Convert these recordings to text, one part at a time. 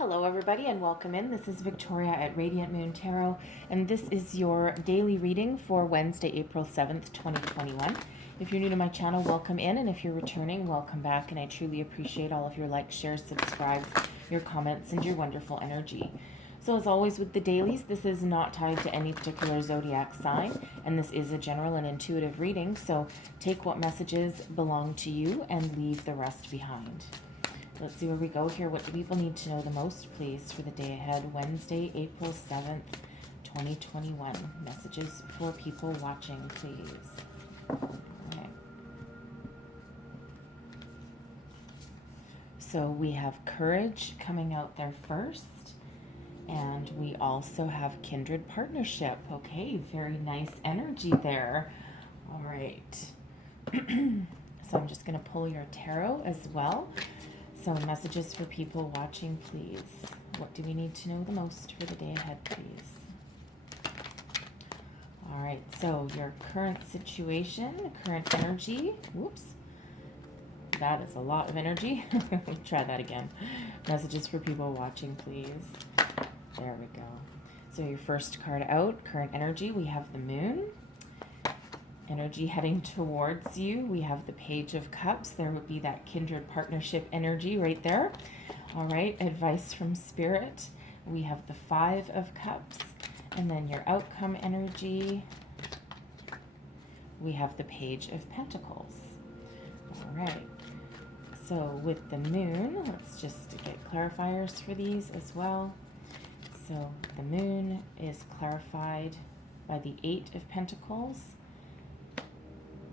Hello everybody and welcome in. This is Victoria at Radiant Moon Tarot, and this is your daily reading for Wednesday, April 7th, 2021. If you're new to my channel, welcome in, and if you're returning, welcome back, and I truly appreciate all of your likes, shares, subscribes, your comments, and your wonderful energy. So as always with the dailies, this is not tied to any particular zodiac sign, and this is a general and intuitive reading, so take what messages belong to you and leave the rest behind. Let's see where we go here. What do people need to know the most, please, for the day ahead, Wednesday, April 7th, 2021. Messages for people watching, please. Okay. So we have courage coming out there first, and we also have kindred partnership. Okay, very nice energy there. All right. So I'm just going to pull your tarot as well. So messages for people watching, please. What do we need to know the most for the day ahead, please? All right, so your current situation, current energy. Whoops. That is a lot of energy. Try that again. Messages for people watching, please. There we go. So your first card out, current energy, we have the moon. Energy heading towards you. We have the Page of Cups. There would be that kindred partnership energy right there. All right, advice from Spirit. We have the Five of Cups. And then your outcome energy. We have the Page of Pentacles. All right. So with the moon, let's just get clarifiers for these as well. So the moon is clarified by the Eight of Pentacles.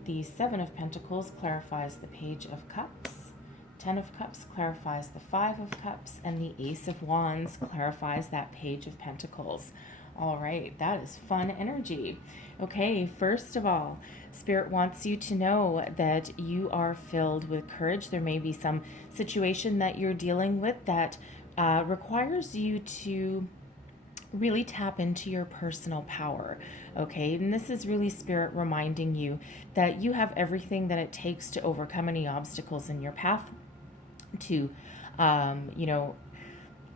The Seven of Pentacles clarifies the Page of Cups. 10 of Cups clarifies the Five of Cups. And the Ace of Wands clarifies that Page of Pentacles. All right, that is fun energy. Okay, first of all, Spirit wants you to know that you are filled with courage. There may be some situation that you're dealing with that requires you to really tap into your personal power, okay? And this is really Spirit reminding you that you have everything that it takes to overcome any obstacles in your path, to,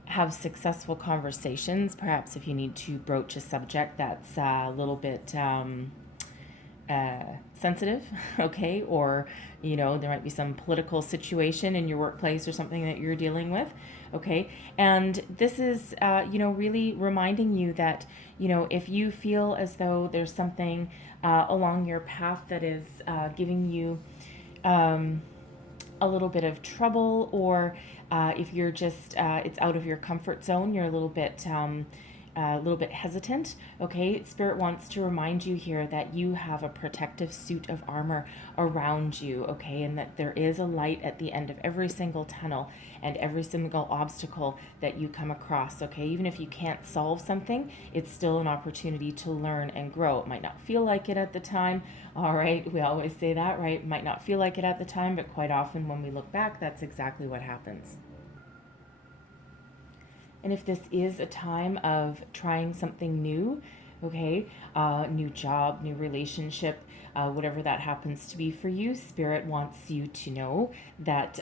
have successful conversations. Perhaps if you need to broach a subject that's a little bit sensitive, okay, or there might be some political situation in your workplace or something that you're dealing with, okay, and this is really reminding you that if you feel as though there's something along your path that is giving you a little bit of trouble, or if you're just it's out of your comfort zone, you're a little bit hesitant, okay, Spirit wants to remind you here that you have a protective suit of armor around you, okay, and that there is a light at the end of every single tunnel and every single obstacle that you come across, okay? Even if you can't solve something, it's still an opportunity to learn and grow. It might not feel like it at the time, all right? We always say that, right? It might not feel like it at the time, but quite often when we look back, that's exactly what happens. And if this is a time of trying something new, okay, new job, new relationship, whatever that happens to be for you, Spirit wants you to know that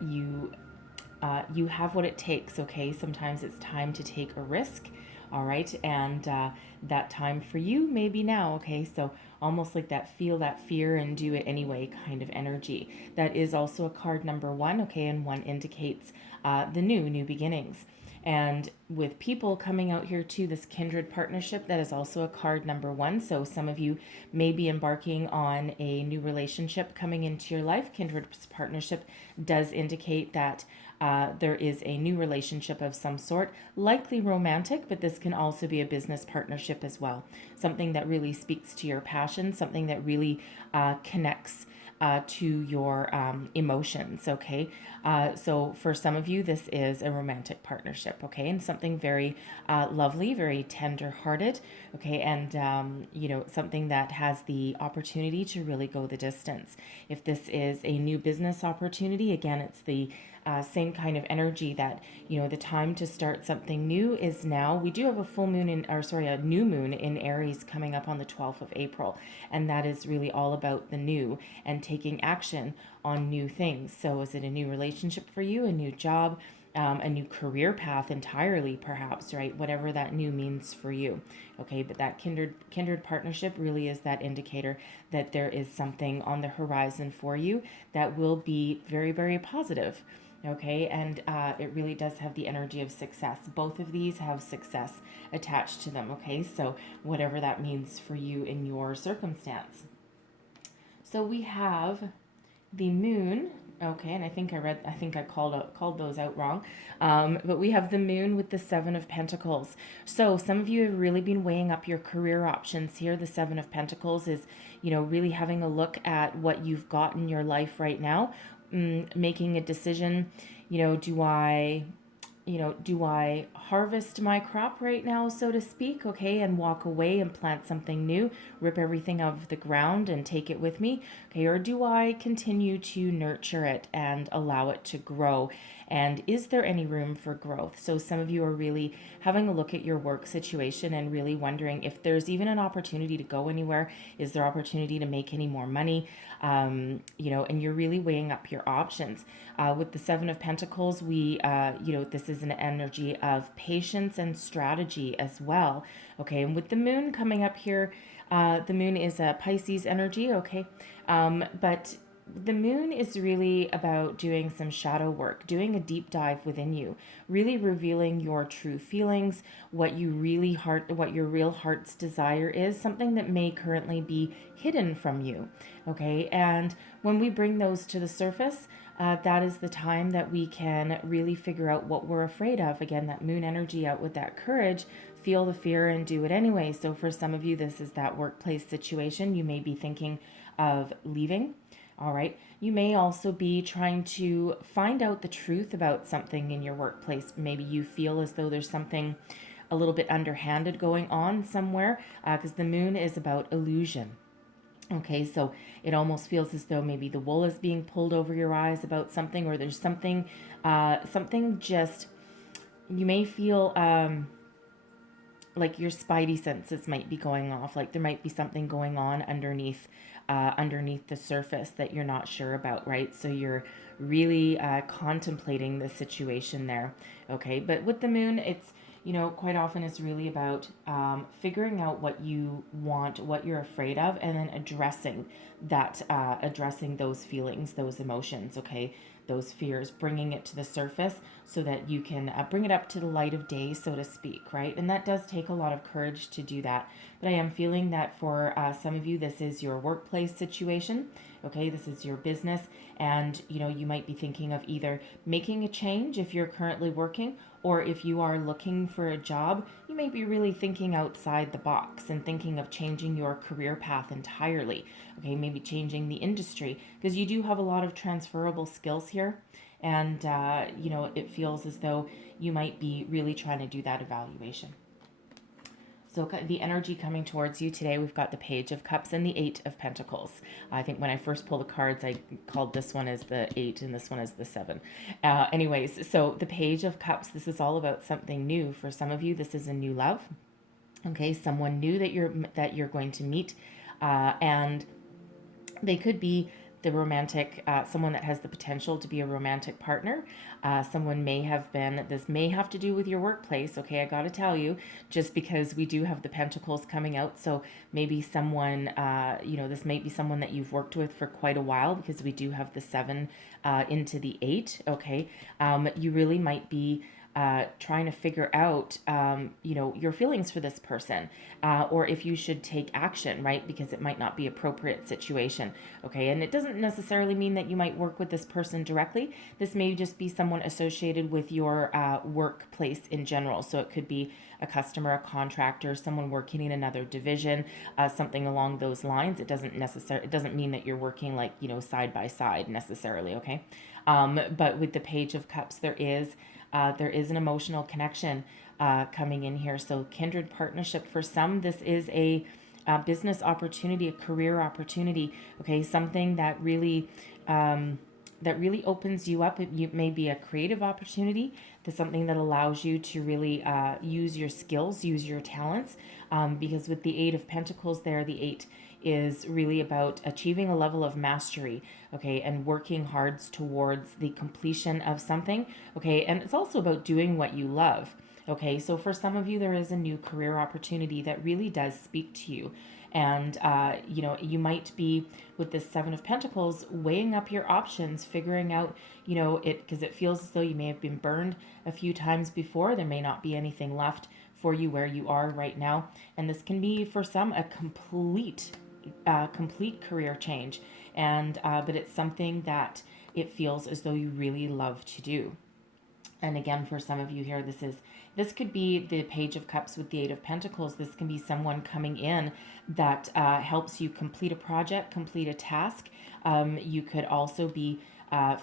you have what it takes, okay? Sometimes it's time to take a risk, all right? And that time for you may be now, okay? So almost like that feel that fear and do it anyway kind of energy. That is also a card number 1, okay? And 1 indicates the new beginnings. And with people coming out here too, this kindred partnership, that is also a card number 1. So some of you may be embarking on a new relationship coming into your life. Kindred partnership does indicate that there is a new relationship of some sort, likely romantic, but this can also be a business partnership as well. Something that really speaks to your passion, something that really connects to your emotions, okay? So for some of you, this is a romantic partnership, okay? And something very lovely, very tender-hearted, okay? And, something that has the opportunity to really go the distance. If this is a new business opportunity, again, it's the same kind of energy that, the time to start something new is now. We do have a a new moon in Aries coming up on the 12th of April. And that is really all about the new and taking action on new things. So is it a new relationship for you, a new job, a new career path entirely, perhaps, right? Whatever that new means for you. Okay, but that kindred partnership really is that indicator that there is something on the horizon for you that will be very, very positive. Okay, and it really does have the energy of success. Both of these have success attached to them. Okay, so whatever that means for you in your circumstance. So we have the moon. Okay, and I think I called those out wrong. But we have the moon with the Seven of Pentacles. So some of you have really been weighing up your career options here. The Seven of Pentacles is, really having a look at what you've got in your life right now, making a decision. Do I harvest my crop right now, so to speak, okay, and walk away and plant something new, rip everything out of the ground and take it with me, okay, or do I continue to nurture it and allow it to grow? And is there any room for growth? So some of you are really having a look at your work situation and really wondering if there's even an opportunity to go anywhere. Is there opportunity to make any more money? And you're really weighing up your options. With the Seven of Pentacles, this is an energy of patience and strategy as well. Okay, and with the moon coming up here, the moon is a Pisces energy, okay? But the moon is really about doing some shadow work, doing a deep dive within you, really revealing your true feelings, what your real heart's desire is, something that may currently be hidden from you. Okay, and when we bring those to the surface, that is the time that we can really figure out what we're afraid of. Again, that moon energy out with that courage, feel the fear and do it anyway. So for some of you, this is that workplace situation. You may be thinking of leaving. All right. You may also be trying to find out the truth about something in your workplace. Maybe you feel as though there's something a little bit underhanded going on somewhere, because the moon is about illusion. Okay, so it almost feels as though maybe the wool is being pulled over your eyes about something, or there's something just, you may feel like your spidey senses might be going off, like there might be something going on underneath the surface that you're not sure about, right? So you're really contemplating the situation there. Okay, but with the moon, it's, quite often it's really about figuring out what you want, what you're afraid of, and then addressing those feelings, those emotions, okay, those fears, bringing it to the surface so that you can bring it up to the light of day, so to speak, right? And that does take a lot of courage to do that. But I am feeling that for some of you, this is your workplace situation. Okay, this is your business, and you might be thinking of either making a change if you're currently working, or if you are looking for a job, you may be really thinking outside the box and thinking of changing your career path entirely. Okay, maybe changing the industry, because you do have a lot of transferable skills here, and it feels as though you might be really trying to do that evaluation. So the energy coming towards you today, we've got the Page of Cups and the Eight of Pentacles. I think when I first pulled the cards, I called this one as the 8 and this one as the 7. Anyways, so the Page of Cups, this is all about something new. For some of you, this is a new love. Okay, someone new that you're going to meet, and they could be the romantic, someone that has the potential to be a romantic partner. Someone may have been, this may have to do with your workplace, okay, I gotta tell you, just because we do have the pentacles coming out. So maybe someone, this may be someone that you've worked with for quite a while, because we do have the 7 into the 8, okay. You really might be trying to figure out, your feelings for this person, or if you should take action, right? Because it might not be appropriate situation. Okay. And it doesn't necessarily mean that you might work with this person directly. This may just be someone associated with your workplace in general. So it could be a customer, a contractor, someone working in another division, something along those lines. It doesn't mean that you're working like, side by side necessarily. Okay. But with the Page of Cups, there is an emotional connection coming in here. So kindred partnership, for some, this is a business opportunity, a career opportunity. Okay, something that really opens you up. It may be a creative opportunity. There's something that allows you to really use your skills, use your talents. Because with the 8 of Pentacles there, the 8 is really about achieving a level of mastery, okay, and working hard towards the completion of something, okay, and it's also about doing what you love. Okay, so for some of you, there is a new career opportunity that really does speak to you. And, you might be with this Seven of Pentacles weighing up your options, figuring out, because it feels as though you may have been burned a few times before. There may not be anything left for you where you are right now. And this can be, for some, a complete career change. And, but it's something that it feels as though you really love to do. And again, for some of you here, this could be the Page of Cups with the Eight of Pentacles. This can be someone coming in that helps you complete a project, complete a task. You could also be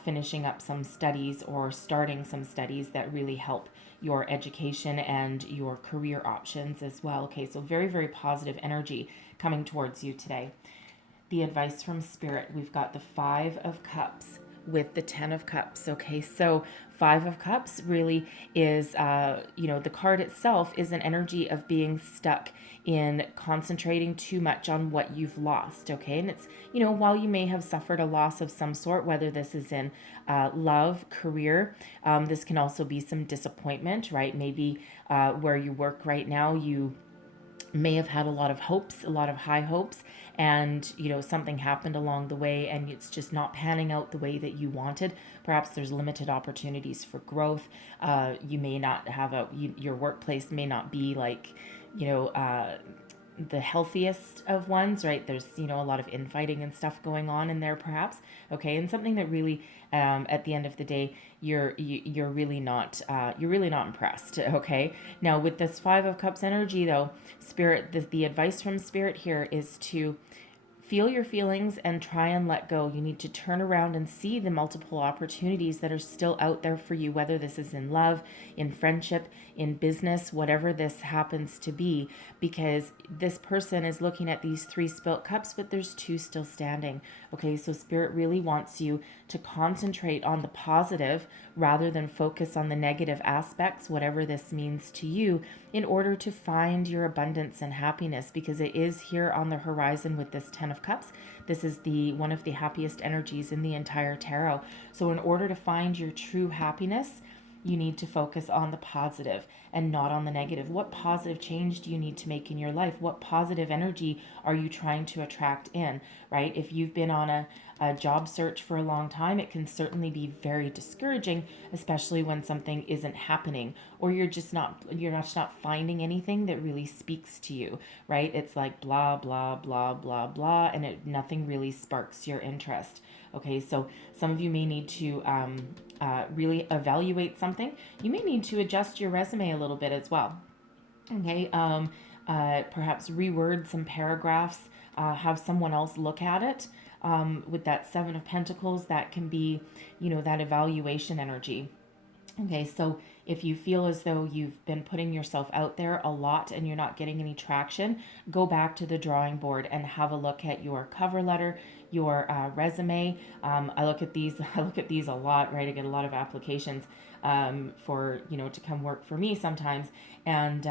finishing up some studies or starting some studies that really help your education and your career options as well. Okay, so very, very positive energy coming towards you today. The advice from Spirit, we've got the Five of Cups with the Ten of Cups. Okay, so Five of Cups really is, the card itself is an energy of being stuck in concentrating too much on what you've lost. Okay, and it's, while you may have suffered a loss of some sort, whether this is in love, career, this can also be some disappointment, right? Maybe where you work right now, you may have had a lot of hopes, a lot of high hopes, and something happened along the way and it's just not panning out the way that you wanted. Perhaps there's limited opportunities for growth. You may not have your workplace may not be like the healthiest of ones, right? There's a lot of infighting and stuff going on in there, perhaps. Okay, and something that really, at the end of the day, you're really not impressed. Okay, now with this Five of Cups energy, though, Spirit, the advice from Spirit here is to feel your feelings and try and let go. You need to turn around and see the multiple opportunities that are still out there for you, whether this is in love, in friendship, in business, whatever this happens to be, because this person is looking at these three spilt cups, but there's two still standing. Okay, so Spirit really wants you to concentrate on the positive rather than focus on the negative aspects, whatever this means to you, in order to find your abundance and happiness, because it is here on the horizon with this Ten of Cups. This is one of the happiest energies in the entire tarot. So in order to find your true happiness, you need to focus on the positive and not on the negative. What positive change do you need to make in your life? What positive energy are you trying to attract in, right? If you've been on a job search for a long time, it can certainly be very discouraging, especially when something isn't happening or you're not finding anything that really speaks to you, right? It's like blah, blah, blah, blah, blah, and nothing really sparks your interest. Okay, so some of you may need to really evaluate something. You may need to adjust your resume a little bit as well. Okay, perhaps reword some paragraphs, have someone else look at it. With that Seven of Pentacles, that can be, that evaluation energy. Okay, so if you feel as though you've been putting yourself out there a lot and you're not getting any traction, go back to the drawing board and have a look at your cover letter, your resume. I look at these a lot, right? I get a lot of applications for, to come work for me sometimes. And,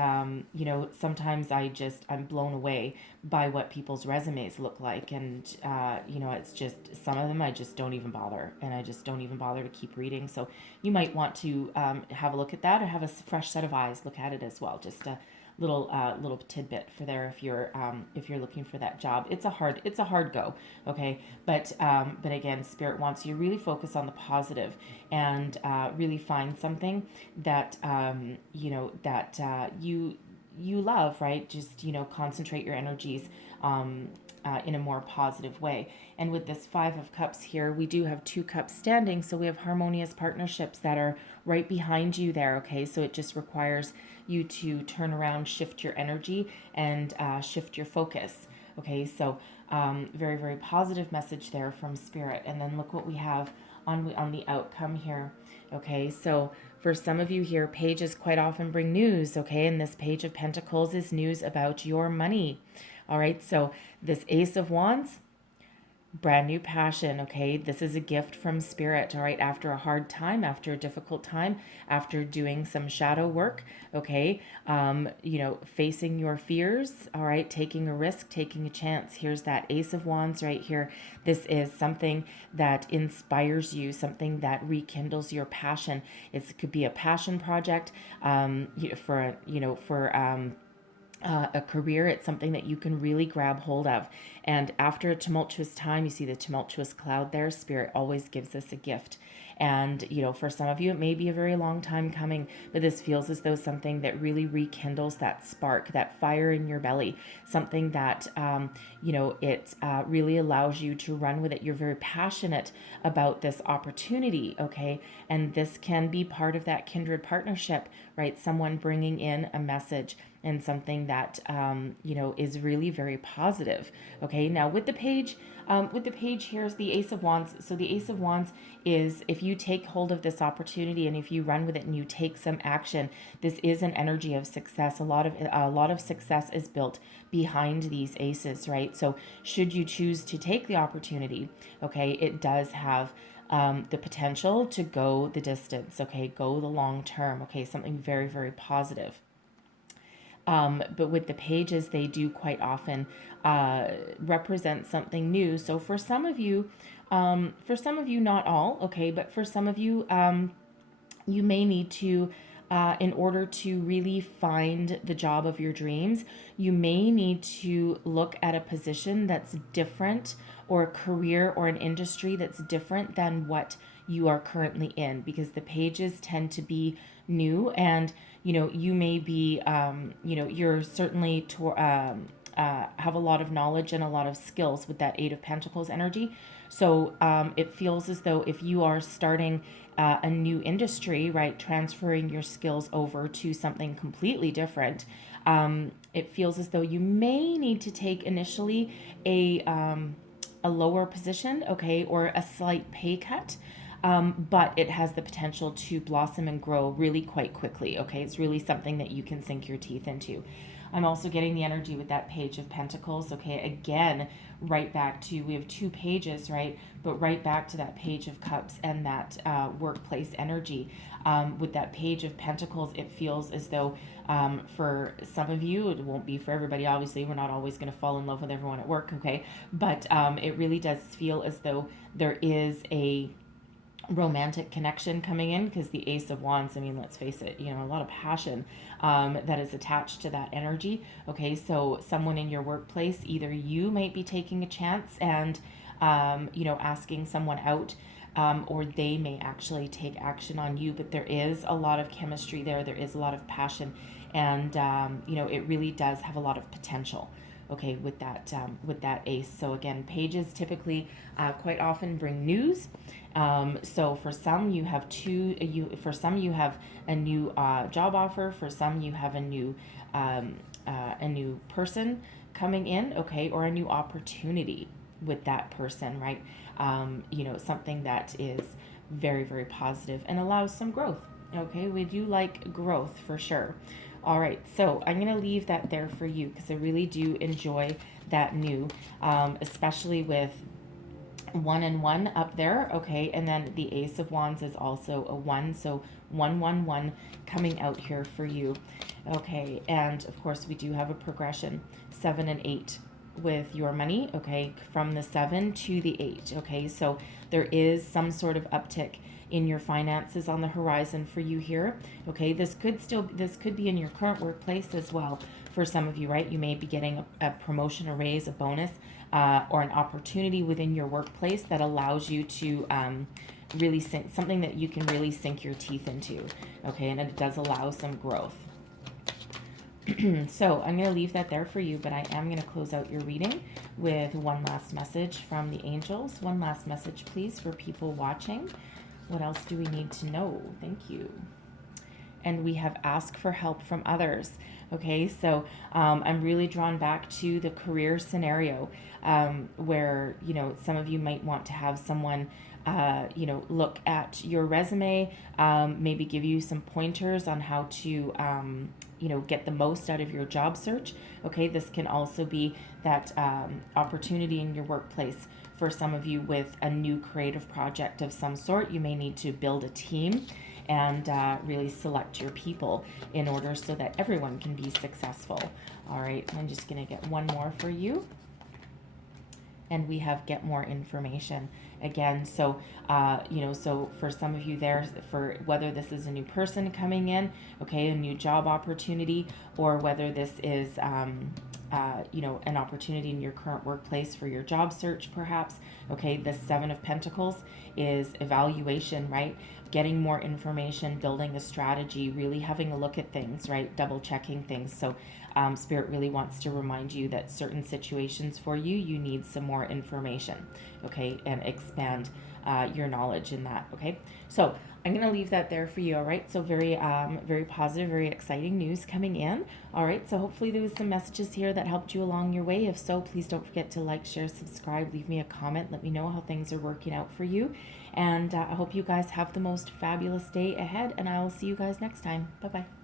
sometimes I'm blown away by what people's resumes look like. And, it's just, some of them I just don't even bother. And I just don't even bother to keep reading. So you might want to have a look at that or have a fresh set of eyes look at it as well. Just a little tidbit for there if you're looking for that job. It's a hard go, okay? But again, Spirit wants you to really focus on the positive and really find something that you love, right? Just concentrate your energies in a more positive way. And with this Five of Cups here, we do have two cups standing, so we have harmonious partnerships that are right behind you there, okay? So it just requires you to turn around, shift your energy, and shift your focus, okay? So very, very positive message there from Spirit. And then look what we have on the outcome here, okay? So for some of you here, pages quite often bring news, okay? And this Page of Pentacles is news about your money. All right, so this Ace of Wands, Brand new passion. Okay, this is a gift from spirit. All right, after a hard time, after a difficult time, after doing some shadow work. Okay, facing your fears. All right, taking a risk, taking a chance. Here's that Ace of Wands right here. This is something that inspires you, something that rekindles your passion. It could be a passion project, for a career. It's something that you can really grab hold of. And after a tumultuous time, you see the tumultuous cloud there. Spirit always gives us a gift. And, for some of you, it may be a very long time coming, but this feels as though something that really rekindles that spark, that fire in your belly, something that, it really allows you to run with it. You're very passionate about this opportunity, okay? And this can be part of that kindred partnership, right? Someone bringing in a message and something that is really very positive. Okay, now with the page, here's the Ace of Wands. So the Ace of Wands is, if you take hold of this opportunity and if you run with it and you take some action, this is an energy of success. A lot of success is built behind these aces, right? So should you choose to take the opportunity, okay, it does have the potential to go the distance, okay, go the long term, okay, something very, very positive. But with the pages, they do quite often represent something new. So for some of you, not all, okay, but for some of you, you may need to, in order to really find the job of your dreams, you may need to look at a position that's different, or a career or an industry that's different than what you are currently in, because the pages tend to be new. And you may be, you're certainly have a lot of knowledge and a lot of skills with that Eight of Pentacles energy. So it feels as though if you are starting a new industry, right, transferring your skills over to something completely different, it feels as though you may need to take initially a lower position, okay, or a slight pay cut. But it has the potential to blossom and grow really quite quickly. Okay, it's really something that you can sink your teeth into. I'm also getting the energy with that Page of Pentacles. Okay, again, right back to, we have two pages, right? But right back to that Page of Cups and that workplace energy. With that Page of Pentacles, it feels as though for some of you, it won't be for everybody. Obviously, we're not always going to fall in love with everyone at work, okay? But it really does feel as though there is a romantic connection coming in, because the Ace of Wands, I mean, let's face it, a lot of passion that is attached to that energy. Okay, so someone in your workplace, either you might be taking a chance and asking someone out, or they may actually take action on you. But there is a lot of chemistry there. There is a lot of passion, and it really does have a lot of potential. Okay, with that ace. So again, pages typically quite often bring news. So for some you have for some you have a new job offer. For some you have a new person coming in. Okay, or a new opportunity with that person, right? Something that is very, very positive and allows some growth. Okay, we do like growth for sure. All right, so I'm going to leave that there for you, because I really do enjoy that new, especially with 1 and 1 up there. Okay, and then the Ace of Wands is also a 1, so 111 coming out here for you. Okay, and of course we do have a progression, 7 and 8 with your money. Okay, from the 7 to the 8. Okay, so there is some sort of uptick in your finances on the horizon for you here. Okay, this could be in your current workplace as well for some of you, right? You may be getting a promotion, a raise, a bonus, or an opportunity within your workplace that allows you to really something that you can really sink your teeth into. Okay, and it does allow some growth. So I'm going to leave that there for you, but I am going to close out your reading with one last message from the angels. One last message, please, for people watching. What else do we need to know? Thank you. And we have asked for help from others. Okay, so I'm really drawn back to the career scenario, where some of you might want to have someone you know, look at your resume, maybe give you some pointers on how to, you know, get the most out of your job search. Okay, this can also be that opportunity in your workplace for some of you with a new creative project of some sort. You may need to build a team and really select your people in order so that everyone can be successful. All right, I'm just going to get one more for you. And we have get more information again. So, you know, so for some of you there, for whether this is a new person coming in, okay, a new job opportunity, or whether this is, you know, an opportunity in your current workplace for your job search, perhaps. Okay, the Seven of Pentacles is evaluation, right? Getting more information, building a strategy, really having a look at things, right? Double checking things. So Spirit really wants to remind you that certain situations for you, you need some more information, okay? And expand your knowledge in that, okay? So I'm going to leave that there for you, all right? So very, very positive, very exciting news coming in, all right? So hopefully there was some messages here that helped you along your way. If so, please don't forget to like, share, subscribe, leave me a comment. Let me know how things are working out for you. And I hope you guys have the most fabulous day ahead, and I will see you guys next time. Bye-bye.